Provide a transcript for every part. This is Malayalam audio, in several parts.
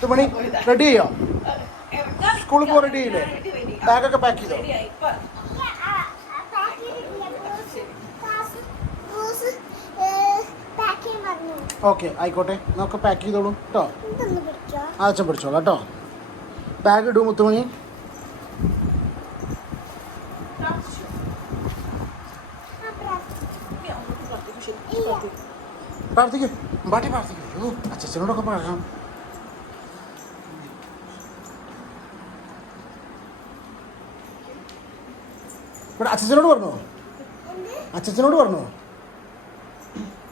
മുത്തുമണി റെഡി ചെയ്യോ? സ്കൂളിൽ പോകാൻ റെഡി ചെയ്യില്ലേ? ബാഗൊക്കെ പാക്ക് ചെയ്തോ? ഓക്കെ ആയിക്കോട്ടെ, നമുക്ക് പാക്ക് ചെയ്തോളൂ കേട്ടോ. അച്ഛൻ പിടിച്ചോളാം കേട്ടോ. ബാഗ് ഇടൂ മുത്തുമണി. പ്രാർത്ഥിക്കും, ബാട്ടി പ്രാർത്ഥിക്കും. അച്ഛനോടൊക്കെ പറയണം. ഇവിടെ അച്ഛനോട് പറഞ്ഞോ? അച്ഛനോട് പറഞ്ഞോ?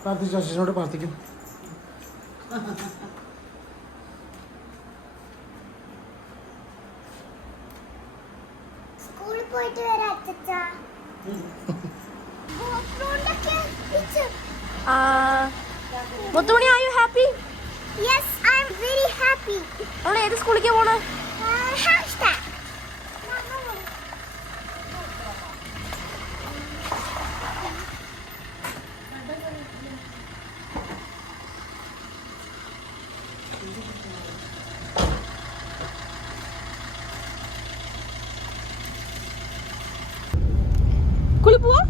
പ്രാർത്ഥിച്ചു, അച്ഛനോട് പ്രാർത്ഥിക്കും. സ്കൂളിൽ പോയിട്ട് വരാം അച്ഛാ. മുത്തുമണി, are you happy? Yes, I am very happy. അവള് ഏത് സ്കൂളിലേക്ക് പോണേ? Hashtag. സ്കൂളിൽ പോവാ?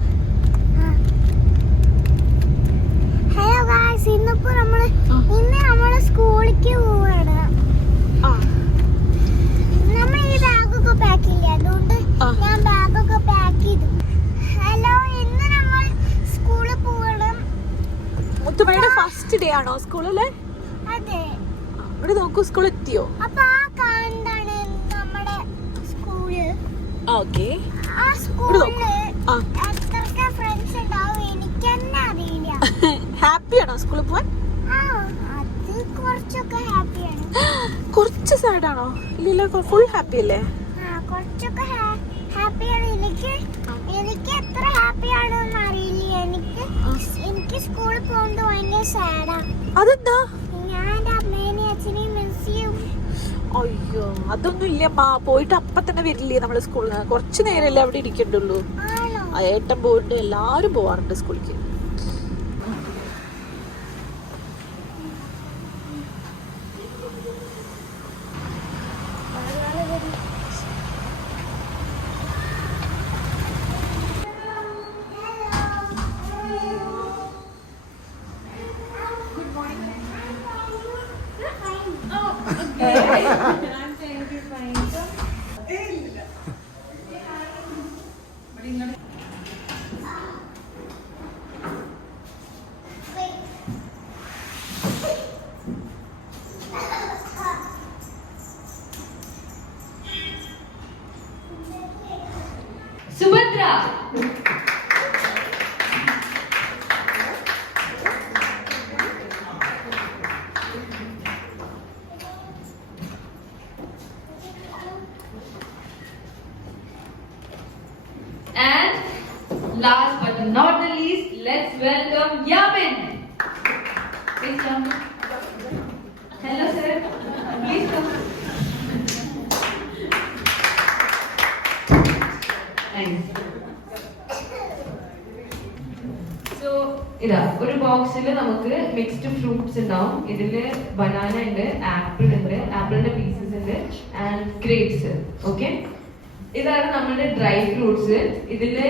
ഹലോ ഗായ്സ്, ഇന്ന് നമ്മള് സ്കൂളിലേക്ക് പോവാണ്. നമ്മൾ ഈ ബാഗൊക്കെ പാക്ക് ചെയ്യില്ല, അതുകൊണ്ട് ഞാൻ ബാഗൊക്കെ പാക്ക് ചെയ്തു. ഹലോ, ഇന്ന് നമ്മൾ സ്കൂളിൽ പോവണം. മുത്തുമണിയുടെ ഫസ്റ്റ് ഡേ ആണോ സ്കൂളില്? അതെ. ഇവിടെ നോക്കൂ, സ്കൂൾ എത്തിയോ? അപ്പൊ ആ കാണാണ് നമ്മുടെ സ്കൂള്. ഓക്കെ. ആ സ്കൂളില് എത്ര ഫ്രണ്ട്സ് ഉണ്ടാവും എനിക്ക് തന്നെ അറിയില്ല. ഹാപ്പിയാണോ സ്കൂളിൽ പോവാൻ? അത് കുറച്ചൊക്കെ ഹാപ്പിയാണ്. കുറച്ച് സാഡാണോ? ഇല്ലല്ലോ, ഫുൾ ഹാപ്പി അല്ലേ? കുറച്ചൊക്കെ ഹാപ്പിയാണ്. എനിക്ക് എത്ര ഹാപ്പിയാണെന്ന് അറിയില്ല. എനിക്ക് സ്കൂളിൽ പോകുന്നത് ഭയങ്കര സാഡാ. അതെന്താ? ഞാൻ എൻ്റെ അമ്മേനെയും അച്ഛനെയും മിസ് ചെയ്യും. അയ്യോ, അതൊന്നും ഇല്ലമ്മ. പോയിട്ട് അപ്പൊ തന്നെ വരില്ലേ നമ്മള് സ്കൂളിൽ നിന്ന്? കുറച്ചു നേരമല്ലേ അവിടെ ഇരിക്കണ്ടുള്ളൂ. ഏട്ടൻ പോയിട്ട് എല്ലാരും പോവാറുണ്ട് സ്കൂളിലേക്ക്. Subhadra. And last but not the least, let's welcome Yamin. Please come. Hello sir. Please come. Nice. So, ഇതാ ഒരു ബോക്സിൽ നമുക്ക് മിക്സ്ഡ് ഫ്രൂട്ട്സ് ഉണ്ടാവും. ഇതില് ബനാന ഉണ്ട്, ആപ്പിൾ ഉണ്ട്, ആപ്പിളിന്റെ പീസസ് ഉണ്ട്, ആൻഡ് ഗ്രേപ്സ്. ഓക്കെ, ഇതാണ് നമ്മുടെ ഡ്രൈ ഫ്രൂട്ട്സ്. ഇതില്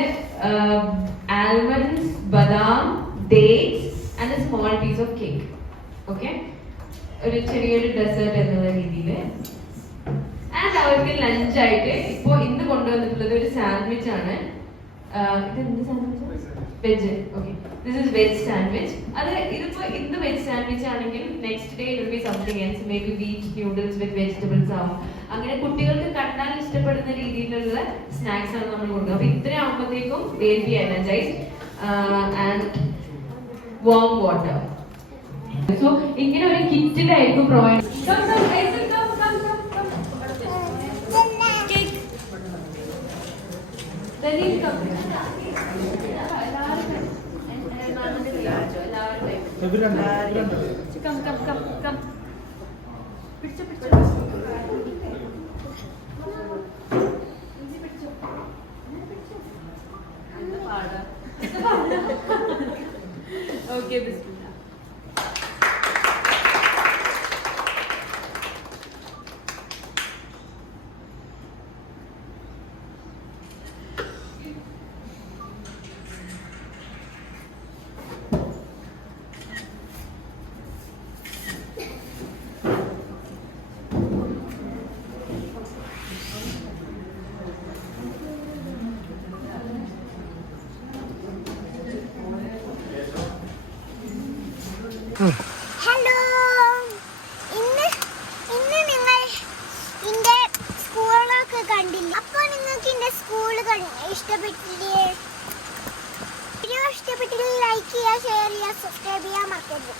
ആൽമണ്ട്സ്, ബദാം, dates and a small piece of cake. Okay, ഒരു ചെറിയൊരു ഡെസേർട്ട് എന്നുള്ള രീതിയിൽ. ആൻഡ് അവർക്ക് ലഞ്ചായിട്ട് ഇപ്പൊ ഇന്ന് കൊണ്ടുവന്നിട്ടുള്ളത് ഒരു സാൻഡ്വിച്ച് ആണ്. ഇത് എന്ത് sandwich? Veg. Okay, this is veg sandwich. അത് ഇതിപ്പോ ഇന്ന് വെജ് സാൻഡ്വിച്ച് ആണെങ്കിൽ next day it will be something else, may be wheat noodles with vegetables ആവും. അങ്ങനെ കുട്ടികൾക്ക് കണ്ടാൽ ഇഷ്ടപ്പെടുന്ന രീതിയിലുള്ള സ്നാക്സ് ആണ് നമ്മൾ കൊടുക്കുക. അപ്പൊ ഇത്രയും ആകുമ്പോഴത്തേക്കും they'll be energized and warm water. So ഇങ്ങനെ ഒരു കിറ്റിലായിരിക്കും പ്രൊവൈഡ്. ഹലോ, ഇന്ന് നിങ്ങൾ എന്റെ സ്കൂളൊക്കെ കണ്ടില്ല. അപ്പൊ നിങ്ങൾക്ക് എന്റെ സ്കൂള് ഇഷ്ടപ്പെട്ടില്ലേ? വീഡിയോ ഇഷ്ടപ്പെട്ടില്ല ലൈക്ക് ചെയ്യുക, ഷെയർ ചെയ്യുക, സബ്സ്ക്രൈബ് ചെയ്യാൻ മറക്കരുത്.